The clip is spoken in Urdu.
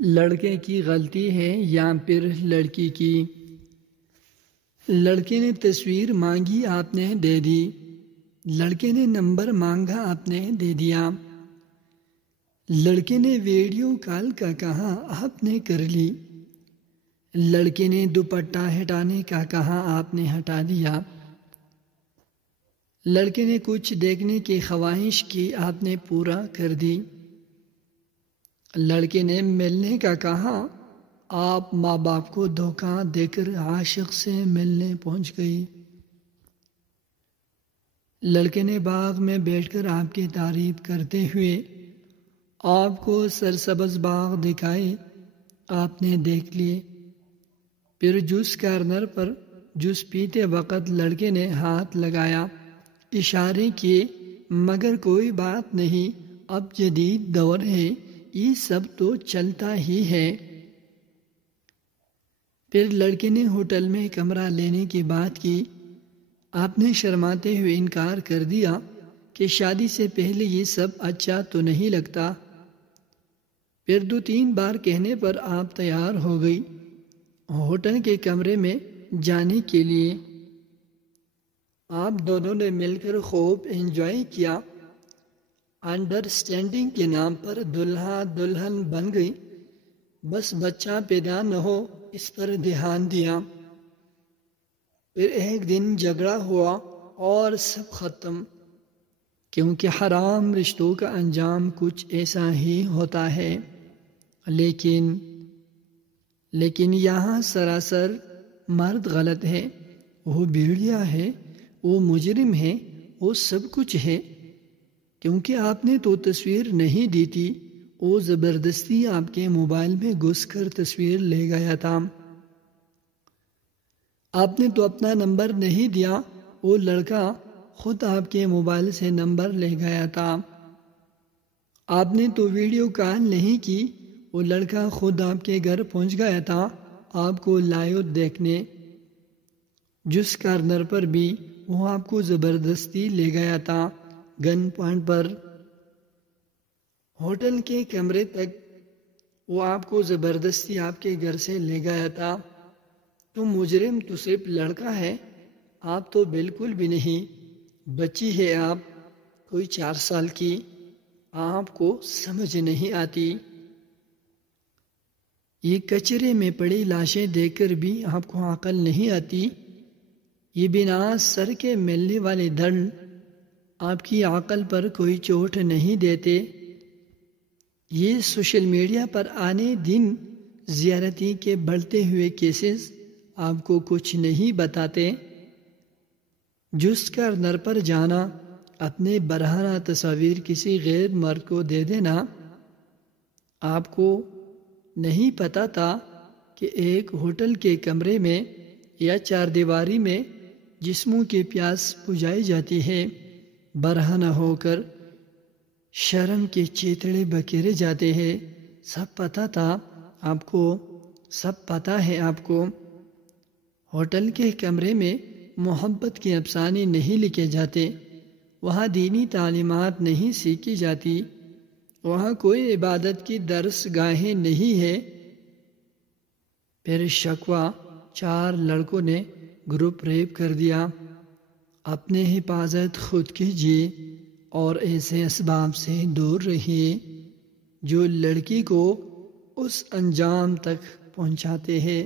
لڑکے کی غلطی ہے یا پھر لڑکی کی؟ لڑکے نے تصویر مانگی، آپ نے دے دی۔ لڑکے نے نمبر مانگا، آپ نے دے دیا۔ لڑکے نے ویڈیو کال کا کہا، آپ نے کر لی۔ لڑکے نے دوپٹہ ہٹانے کا کہا، آپ نے ہٹا دیا۔ لڑکے نے کچھ دیکھنے کی خواہش کی، آپ نے پورا کر دی۔ لڑکے نے ملنے کا کہا، آپ ماں باپ کو دھوکہ دے کر عاشق سے ملنے پہنچ گئی۔ لڑکے نے باغ میں بیٹھ کر آپ کی تعریف کرتے ہوئے آپ کو سرسبز باغ دکھائے، آپ نے دیکھ لیے۔ پھر جوس کارنر پر جوس پیتے وقت لڑکے نے ہاتھ لگایا، اشارے کیے، مگر کوئی بات نہیں، اب جدید دور ہے، یہ سب تو چلتا ہی ہے۔ پھر لڑکے نے ہوٹل میں کمرہ لینے کی بات کی، آپ نے شرماتے ہوئے انکار کر دیا کہ شادی سے پہلے یہ سب اچھا تو نہیں لگتا۔ پھر 2-3 بار کہنے پر آپ تیار ہو گئی ہوٹل کے کمرے میں جانے کے لیے۔ آپ دونوں نے مل کر خوب انجوائے کیا۔ انڈرسٹینڈنگ کے نام پر دلہا دلہن بن گئی، بس بچہ پیدا نہ ہو اس پر دھیان دیا۔ پھر ایک دن جھگڑا ہوا اور سب ختم، کیونکہ حرام رشتوں کا انجام کچھ ایسا ہی ہوتا ہے۔ لیکن یہاں سراسر مرد غلط ہے، وہ بھیڑیا ہے، وہ مجرم ہے، وہ سب کچھ ہے، کیونکہ آپ نے تو تصویر نہیں دی تھی، وہ زبردستی آپ کے موبائل میں گھس کر تصویر لے گیا تھا۔ آپ نے تو اپنا نمبر نہیں دیا، وہ لڑکا خود آپ کے موبائل سے نمبر لے گیا تھا۔ آپ نے تو ویڈیو کال نہیں کی، وہ لڑکا خود آپ کے گھر پہنچ گیا تھا آپ کو لائیو دیکھنے۔ جس کارنر پر بھی وہ آپ کو زبردستی لے گیا تھا، گن پوائنٹ پر۔ ہوٹل کے کمرے تک وہ آپ کو زبردستی آپ کے گھر سے لے گیا تھا۔ تو مجرم تو صرف لڑکا ہے، آپ تو بالکل بھی نہیں۔ بچی ہے آپ، کوئی 4 سال کی، آپ کو سمجھ نہیں آتی۔ یہ کچرے میں پڑی لاشیں دیکھ کر بھی آپ کو عقل نہیں آتی۔ یہ بنا سر کے ملنے والے دھڑ آپ کی عقل پر کوئی چوٹ نہیں دیتے۔ یہ سوشل میڈیا پر آنے دن زیارتی کے بڑھتے ہوئے کیسز آپ کو کچھ نہیں بتاتے۔ جس کارنر پر جانا، اپنے برہنہ تصاویر کسی غیر مرد کو دے دینا، آپ کو نہیں پتا تھا کہ ایک ہوٹل کے کمرے میں یا 4 دیواری میں جسموں کی پیاس بجھائی جاتی ہے، برہنہ ہو کر شرم کے چیتڑے بکیرے جاتے ہیں۔ سب پتا تھا آپ کو، سب پتا ہے آپ کو۔ ہوٹل کے کمرے میں محبت کے افسانے نہیں لکھے جاتے، وہاں دینی تعلیمات نہیں سیکھی جاتی، وہاں کوئی عبادت کی درس گاہیں نہیں ہے۔ پھر شکوہ 4 لڑکوں نے گروپ ریپ کر دیا۔ اپنے حفاظت خود کیجیے اور ایسے اسباب سے دور رہیے جو لڑکی کو اس انجام تک پہنچاتے ہیں۔